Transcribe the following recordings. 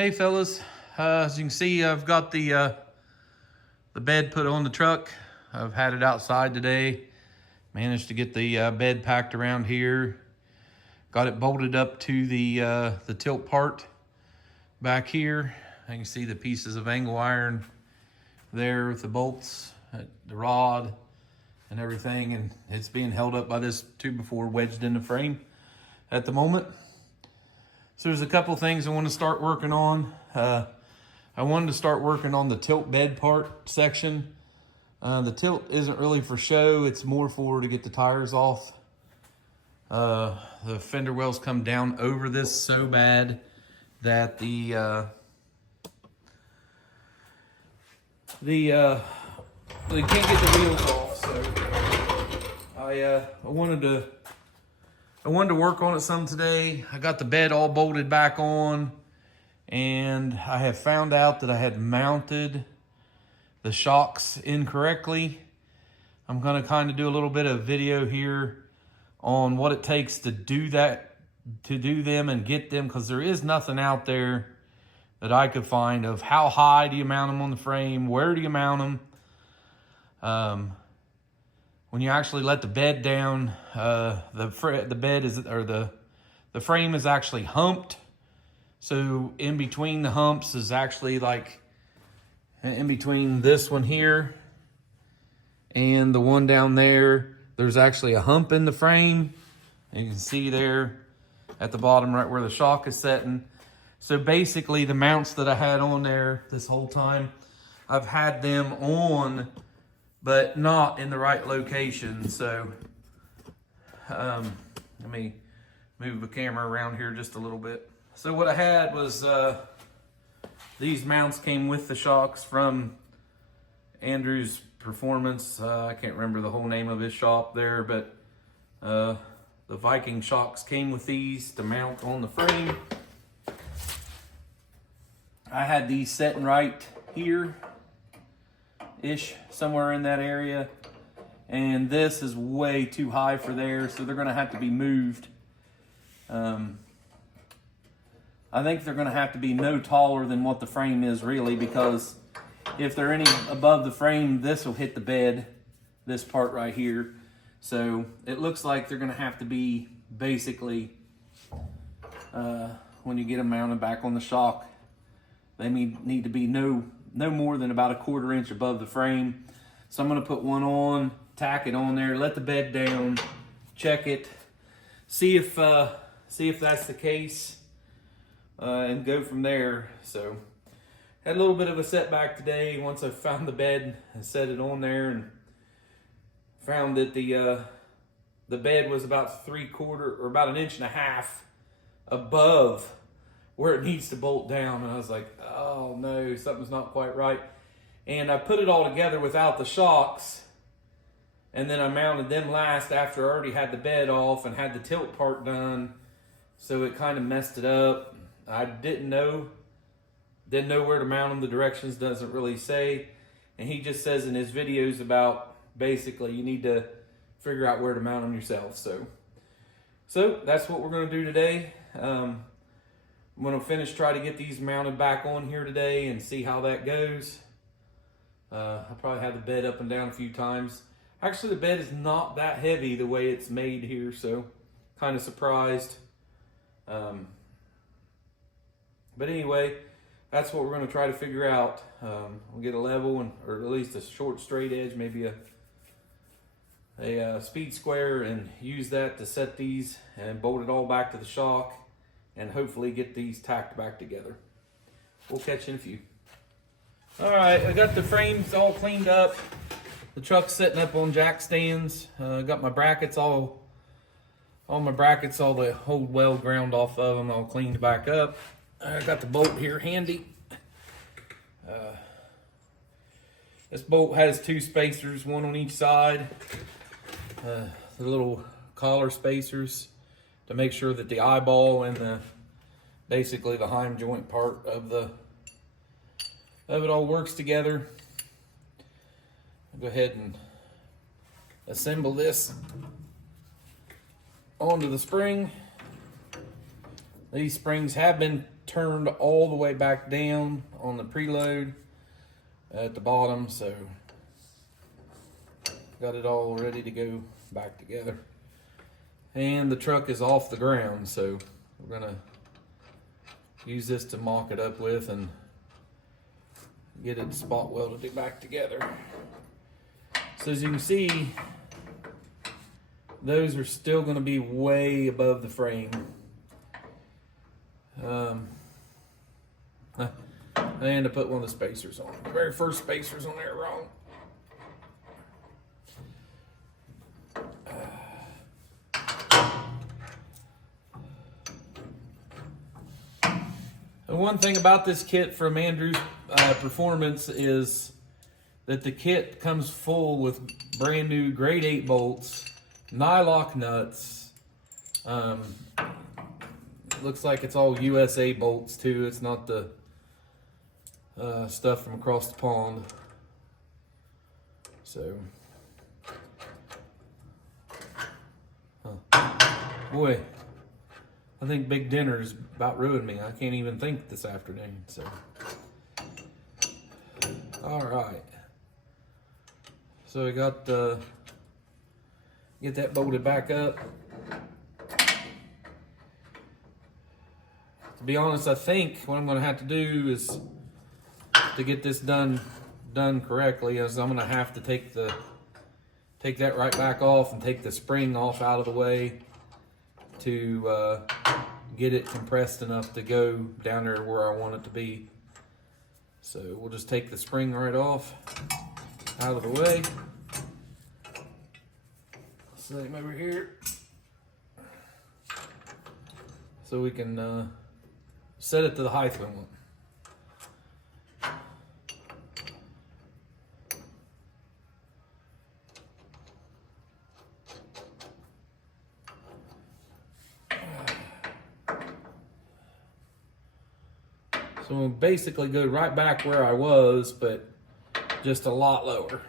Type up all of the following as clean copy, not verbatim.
Hey fellas, as you can see, I've got the bed put on the truck. I've had it outside today. Managed to get the bed packed around here. Got it bolted up to the tilt part back here. You can see the pieces of angle iron there with the bolts, the rod and everything, and it's being held up by this 2x4 wedged in the frame at the moment. So there's a couple things I want to start working on. I wanted to start working on the tilt bed part section. The tilt isn't really for show, it's more for to get the tires off. The fender wells come down over this so bad that they can't get the wheels off. So I wanted to work on it some today. I got the bed all bolted back on, and I have found out that I had mounted the shocks incorrectly. I'm gonna kind of do a little bit of video here on what it takes to do that, to do them and get them, because there is nothing out there that I could find of how high do you mount them on the frame, where do you mount them. When you actually let the bed down, the bed is, or the frame is actually humped. So in between the humps is actually like, in between this one here and the one down there, there's actually a hump in the frame. And you can see there at the bottom right where the shock is setting. So basically the mounts that I had on there this whole time, I've had them on but not in the right location. So let me move the camera around here just a little bit. So what I had was these mounts came with the shocks from Andrew's Performance. I can't remember the whole name of his shop there, but the Viking shocks came with these to mount on the frame. I had these setting right here ish, somewhere in that area, and this is way too high for there, so they're gonna have to be moved. I think they're gonna have to be no taller than what the frame is really, because if they're any above the frame, this will hit the bed, this part right here. So it looks like they're gonna have to be basically, when you get them mounted back on the shock, they need to be no more than about a 1/4 inch above the frame. So I'm gonna put one on, tack it on there, let the bed down, check it, see if that's the case, and go from there. So had a little bit of a setback today once I found the bed and set it on there, and found that the bed was about 3/4 or about 1.5 inches above where it needs to bolt down. And I was like, oh no, something's not quite right. And I put it all together without the shocks, and then I mounted them last after I already had the bed off and had the tilt part done. So it kind of messed it up. I didn't know where to mount them. The directions doesn't really say. And he just says in his videos about basically you need to figure out where to mount them yourself. So that's what we're gonna do today. I'm gonna try to get these mounted back on here today and see how that goes. I'll probably have the bed up and down a few times. Actually, the bed is not that heavy the way it's made here, so kind of surprised. But anyway, that's what we're gonna try to figure out. We'll get a level or at least a short straight edge, maybe a speed square, and use that to set these and bolt it all back to the shock, and hopefully get these tacked back together. We'll catch you in a few. All right, I got the frames all cleaned up. The truck's setting up on jack stands. Got my brackets all the old weld ground off of them, all cleaned back up. I got the bolt here handy. This bolt has 2 spacers, one on each side. The little collar spacers to make sure that the eyeball and basically the heim joint part of it all works together. I'll go ahead and assemble this onto the spring. These springs have been turned all the way back down on the preload at the bottom, so got it all ready to go back together. And the truck is off the ground, so we're gonna use this to mock it up with and get it spot welded back together. So as you can see, those are still going to be way above the frame. I ended up putting one of the spacers on. The very first spacers on there wrong. And one thing about this kit from Andrew's Performance is that the kit comes full with brand new grade 8 bolts, nylock nuts. Looks like it's all USA bolts too. It's not the stuff from across the pond. So, boy, I think big dinner's about ruined me. I can't even think this afternoon. So, all right. So we got get that bolted back up. To be honest, I think what I'm going to have to do is to get this done correctly is I'm going to have to take that right back off and take the spring off out of the way to get it compressed enough to go down there where I want it to be. So we'll just take the spring right off out of the way. Set him over here so we can set it to the height we want. So we'll basically go right back where I was, but just a lot lower.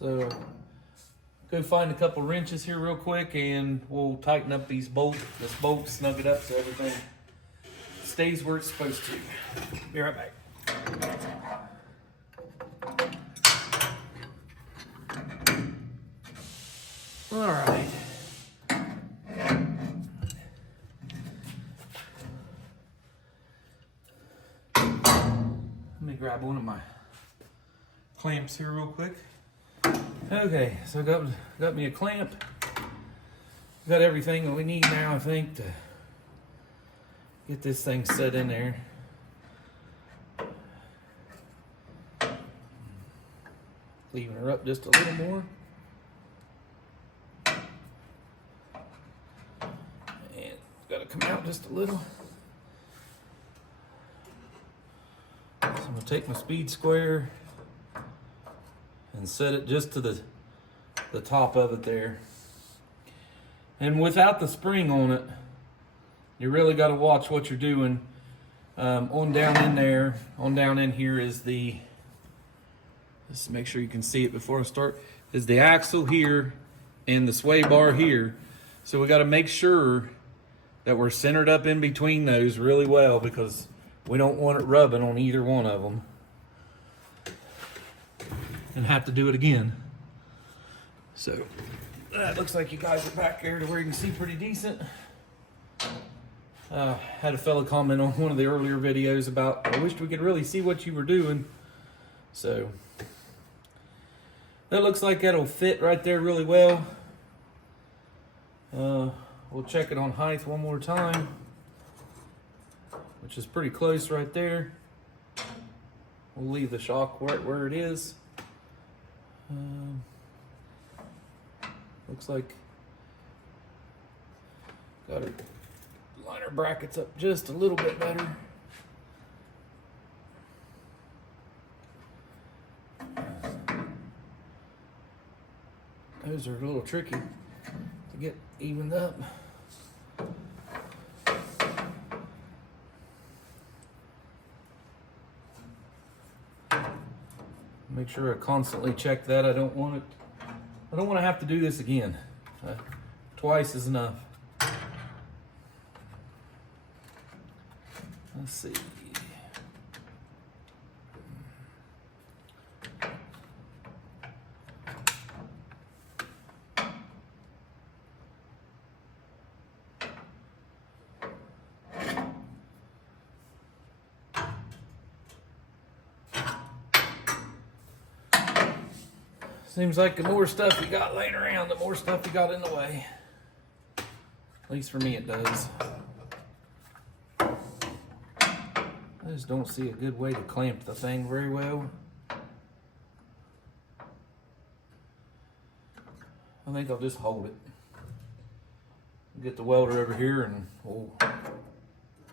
So go find a couple wrenches here real quick and we'll tighten up this bolt, snug it up so everything stays where it's supposed to. Be right back. All right. Let me grab one of my clamps here real quick. Okay, so I got me a clamp. Got everything that we need now, I think, to get this thing set in there. Leaving her up just a little more. And got to come out just a little. So I'm going to take my speed square and set it just to the top of it there. And without the spring on it, you really got to watch what you're doing. On down in here is the, just make sure you can see it before I start, is the axle here and the sway bar here. So we got to make sure that we're centered up in between those really well, because we don't want it rubbing on either one of them and have to do it again. So that looks like you guys are back there to where you can see pretty decent. Had a fellow comment on one of the earlier videos about, I wished we could really see what you were doing. So that looks like that'll fit right there really well. We'll check it on height one more time, which is pretty close right there. We'll leave the shock where it is. Looks like got her liner brackets up just a little bit better. Those are a little tricky to get evened up. Make sure I constantly check that. I don't want to have to do this again. Twice is enough. Let's see. Seems like the more stuff you got laying around, the more stuff you got in the way. At least for me it does. I just don't see a good way to clamp the thing very well. I think I'll just hold it. Get the welder over here and we'll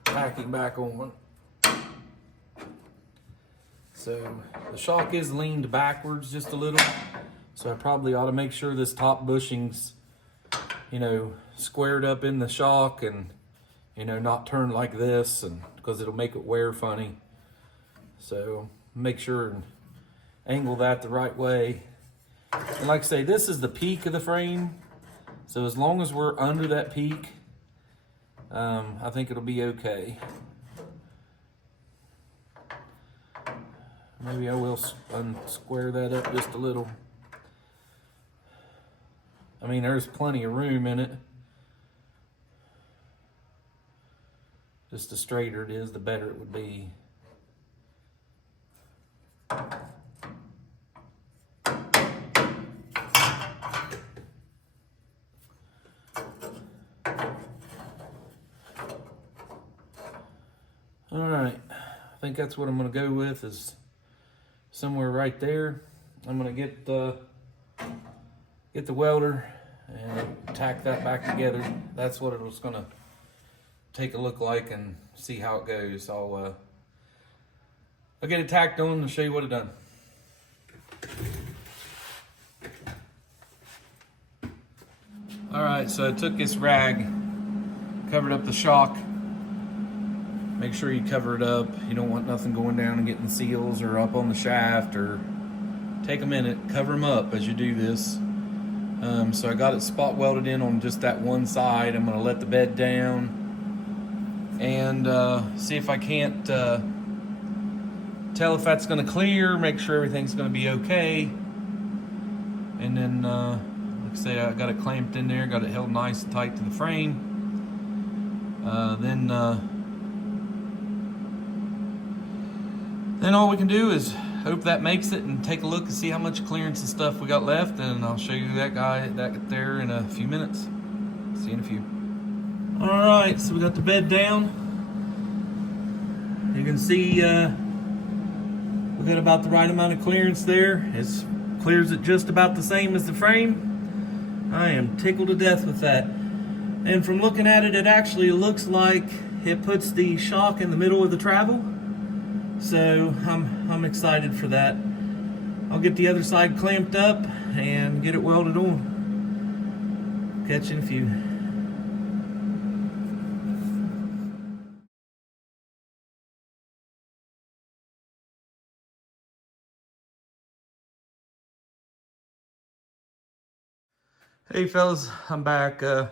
tack him back on. So the shock is leaned backwards just a little. So I probably ought to make sure this top bushing's, you know, squared up in the shock and, you know, not turned like this, and because it'll make it wear funny. So make sure and angle that the right way. And like I say, this is the peak of the frame. So as long as we're under that peak, I think it'll be okay. Maybe I will unsquare that up just a little. I mean, there's plenty of room in it. Just the straighter it is, the better it would be. All right, I think that's what I'm gonna go with, is somewhere right there. I'm gonna get the welder and tack that back together. That's what it was gonna take a look like and see how it goes. I'll get it tacked on and show you what it done. All right, so I took this rag, covered up the shock. Make sure you cover it up. You don't want nothing going down and getting seals or up on the shaft, or take a minute, cover them up as you do this. So I got it spot welded in on just that one side. I'm gonna let the bed down and see if I can't tell if that's gonna clear, make sure everything's gonna be okay. And then, like I say, I got it clamped in there, got it held nice and tight to the frame. Then all we can do is hope that makes it and take a look and see how much clearance and stuff we got left, and I'll show you that there in a few minutes. See you in a few. All right, so we got the bed down. You can see we got about the right amount of clearance there. It clears it just about the same as the frame. I am tickled to death with that. And from looking at it, it actually looks like it puts the shock in the middle of the travel. So I'm excited for that. I'll get the other side clamped up and get it welded on. Catch you in a few. Hey fellas, I'm back. I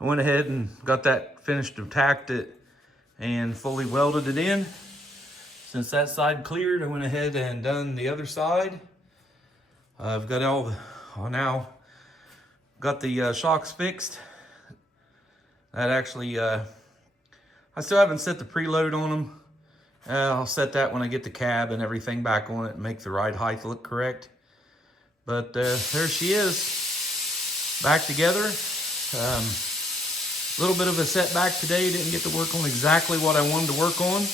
went ahead and got that finished and tacked it and fully welded it in. Since that side cleared, I went ahead and done the other side. I've got now got the shocks fixed. That actually, I still haven't set the preload on them. I'll set that when I get the cab and everything back on it and make the ride height look correct. But there she is, back together. A little bit of a setback today. Didn't get to work on exactly what I wanted to work on.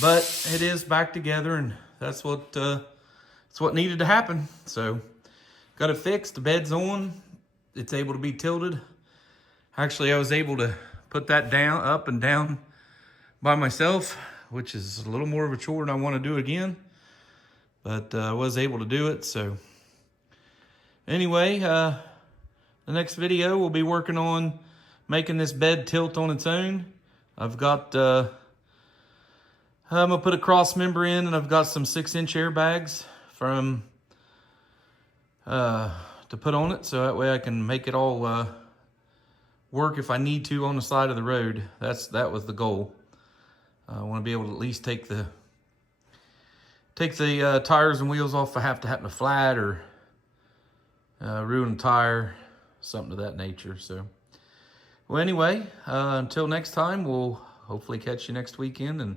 But it is back together, and that's what needed to happen. So got it fixed. The bed's on. It's able to be tilted. Actually, I was able to put that down, up and down by myself, which is a little more of a chore than I want to do again. But I was able to do it. So anyway, the next video we'll be working on making this bed tilt on its own. I've got I'm gonna put a cross member in, and I've got some 6-inch airbags from to put on it, so that way I can make it all work if I need to on the side of the road. That was the goal. I want to be able to at least take the tires and wheels off if I have to happen to flat or ruin a tire, something of that nature. So, well, anyway, until next time, we'll hopefully catch you next weekend and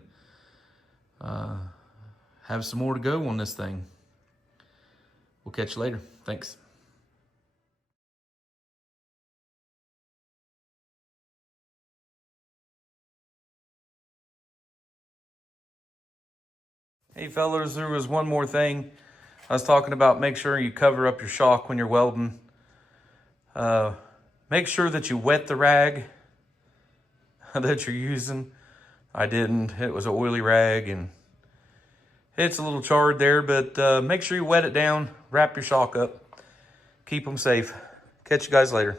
have some more to go on this thing. We'll catch you later. Thanks. Hey fellas, there was one more thing. I was talking about make sure you cover up your shock when you're welding. Make sure that you wet the rag that you're using. I didn't. It was an oily rag and it's a little charred there, but make sure you wet it down, wrap your shock up, keep them safe. Catch you guys later.